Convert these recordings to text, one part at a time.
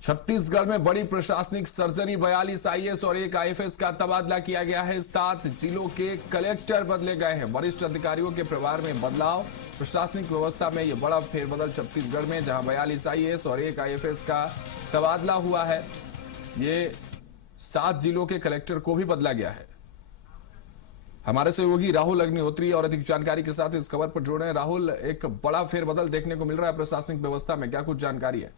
छत्तीसगढ़ में बड़ी प्रशासनिक सर्जरी, 42 आईएएस और 1 आईएफएस का तबादला किया गया है। 7 जिलों के कलेक्टर बदले गए हैं। वरिष्ठ अधिकारियों के प्रभार में बदलाव। प्रशासनिक व्यवस्था में यह बड़ा फेरबदल छत्तीसगढ़ में, जहां 42 आईएएस और 1 आईएफएस का तबादला हुआ है। ये 7 जिलों के कलेक्टर को भी बदला गया है। हमारे सहयोगी राहुल अग्निहोत्री और अधिक जानकारी के साथ इस खबर पर जुड़ रहे हैं। राहुल, एक बड़ा फेरबदल देखने को मिल रहा है प्रशासनिक व्यवस्था में, क्या कुछ जानकारी है?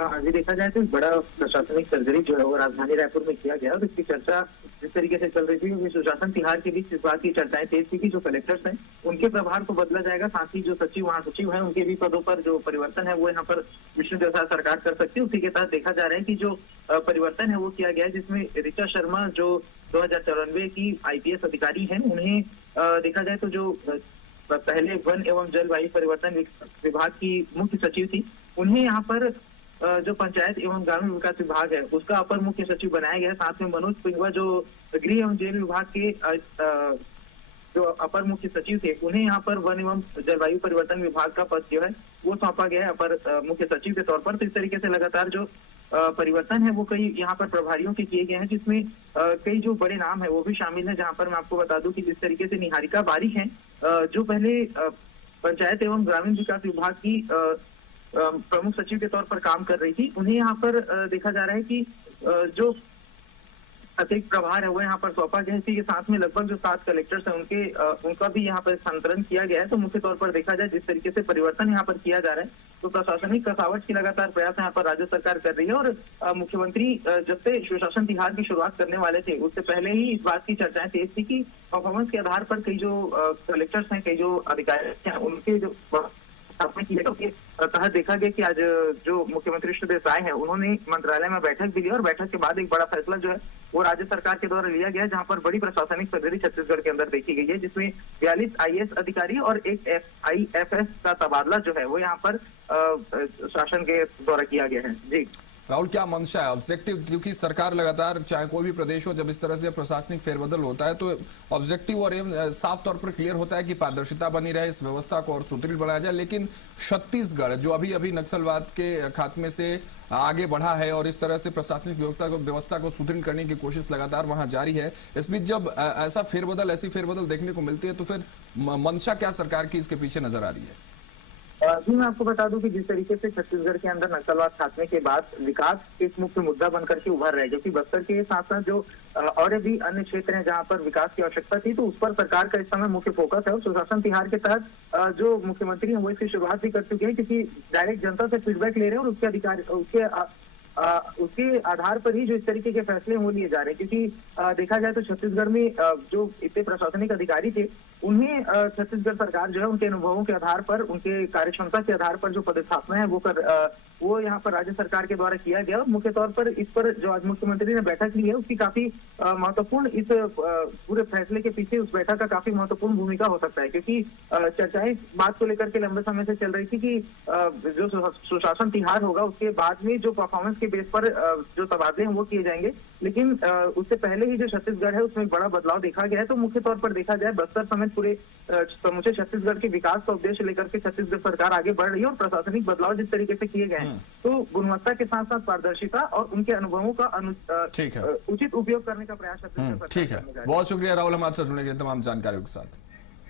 जी, देखा जाए तो बड़ा प्रशासनिक सर्जरी जो है वो राजधानी रायपुर में किया गया और इसकी चर्चा जिस तरीके से चल रही थी, सुशासन तिहार के बीच इस बात की चर्चाएं तेज थी कि जो कलेक्टर्स हैं उनके प्रभार को बदला जाएगा, साथ ही जो सचिव महासचिव हैं उनके भी पदों पर जो परिवर्तन है वो यहाँ पर विष्णुदेव साय सरकार कर सकती है। उसी के तहत देखा जा रहा है कि जो परिवर्तन है वो किया गया है, जिसमें ऋचा शर्मा जो 2094 की आईपीएस अधिकारी है, उन्हें देखा जाए तो जो पहले वन एवं जलवायु परिवर्तन विभाग की मुख्य सचिव थी, उन्हें यहाँ पर जो पंचायत एवं ग्रामीण विकास विभाग है उसका अपर मुख्य सचिव बनाया गया है। साथ में मनोज पिंगवा जो गृह एवं जेल विभाग के जो अपर मुख्य सचिव थे, उन्हें यहाँ पर वन एवं जलवायु परिवर्तन विभाग का पद जो है वो सौंपा गया है अपर मुख्य सचिव के तौर पर। तो इस तरीके से लगातार जो परिवर्तन है वो कई यहाँ पर प्रभारियों के किए गए हैं, जिसमें कई जो बड़े नाम है वो भी शामिल है। जहाँ पर मैं आपको बता दूं कि जिस तरीके से निहारिका बारिक है जो पहले पंचायत एवं ग्रामीण विकास विभाग की प्रमुख सचिव के तौर पर काम कर रही थी, उन्हें यहाँ पर देखा जा रहा है कि जो अतिरिक्त प्रभार है वो यहाँ पर सौंपा गया है। इसी के साथ में लगभग जो 7 कलेक्टर्स हैं उनका भी यहाँ पर स्थानांतरण किया गया है। तो मुख्य तौर पर देखा जाए जिस तरीके से परिवर्तन यहाँ पर किया जा रहा है, तो प्रशासनिक कसावट की लगातार प्रयास यहाँ पर राज्य सरकार कर रही है। और मुख्यमंत्री जब से सुशासन तिहार की शुरुआत करने वाले थे उससे पहले ही इस बात की चर्चाएं तेज थी कि परफॉर्मेंस के आधार पर कई जो कलेक्टर्स हैं, कई जो अधिकारी हैं, उनके जो के तहत देखा गया कि आज जो मुख्यमंत्री विष्णुदेव साय है उन्होंने मंत्रालय में बैठक भी ली और बैठक के बाद एक बड़ा फैसला जो है वो राज्य सरकार के द्वारा लिया गया है, जहां पर बड़ी प्रशासनिक सर्जरी छत्तीसगढ़ के अंदर देखी गई है, जिसमें 42 आईएएस अधिकारी और 1 आईएफएस का तबादला जो है वो यहाँ पर शासन के द्वारा किया गया है। जी राहुल, क्या मंशा है ऑब्जेक्टिव? क्योंकि सरकार लगातार, चाहे कोई भी प्रदेश हो, जब इस तरह से प्रशासनिक फेरबदल होता है तो ऑब्जेक्टिव और एम साफ तौर पर क्लियर होता है कि पारदर्शिता बनी रहे, इस व्यवस्था को और सुदृढ़ बनाया जाए। लेकिन छत्तीसगढ़ जो अभी अभी नक्सलवाद के खात्मे से आगे बढ़ा है और इस तरह से प्रशासनिक व्यवस्था को सुदृढ़ करने की कोशिश लगातार वहां जारी है, इस बीच जब ऐसी फेरबदल देखने को मिलती है तो फिर मंशा क्या सरकार की इसके पीछे नजर आ रही है? जी, मैं आपको बता दूं कि जिस तरीके से छत्तीसगढ़ के अंदर नक्सलवाद खात्मे के बाद विकास एक मुख्य मुद्दा बनकर के उभर रहा है, जबकि बस्तर के साथ साथ जो और भी अन्य क्षेत्र हैं जहां पर विकास की आवश्यकता थी, तो उस पर सरकार का इस समय मुख्य फोकस है। और सुशासन तिहार के तहत जो मुख्यमंत्री हैं वो इसकी शुरुआत भी कर चुके हैं, क्योंकि डायरेक्ट जनता से फीडबैक ले रहे हैं और उसके आधार पर ही जो इस तरीके के फैसले वो लिए जा रहे हैं। क्योंकि देखा जाए तो छत्तीसगढ़ में जो इतने प्रशासनिक अधिकारी थे उन्हें छत्तीसगढ़ सरकार जो है उनके अनुभवों के आधार पर, उनके कार्यक्षमता के आधार पर जो पदस्थापना है वो यहाँ पर राज्य सरकार के द्वारा किया गया। मुख्य तौर पर इस पर जो आज मुख्यमंत्री ने बैठक ली है उसकी काफी महत्वपूर्ण, इस पूरे फैसले के पीछे उस बैठक का काफी महत्वपूर्ण भूमिका हो सकता है, क्योंकि चर्चाएं बात को लेकर के लंबे समय से चल रही थी कि जो सुशासन तिहार होगा उसके बाद में जो परफॉर्मेंस के बेस पर जो तबादले हैं वो किए जाएंगे। लेकिन उससे पहले ही जो छत्तीसगढ़ है उसमें बड़ा बदलाव देखा गया है। तो मुख्य तौर पर देखा जाए बस्तर समेत पूरे समूचे छत्तीसगढ़ के विकास का उद्देश्य लेकर के छत्तीसगढ़ सरकार आगे बढ़ रही है और प्रशासनिक बदलाव जिस तरीके से किए गए हैं तो गुणवत्ता के साथ साथ पारदर्शिता और उनके अनुभवों का उचित उपयोग करने का प्रयास छत्तीसगढ़ सरकार ठीक है। बहुत शुक्रिया राहुल हमारे साथ जुड़ने के लिए तमाम जानकारियों के साथ।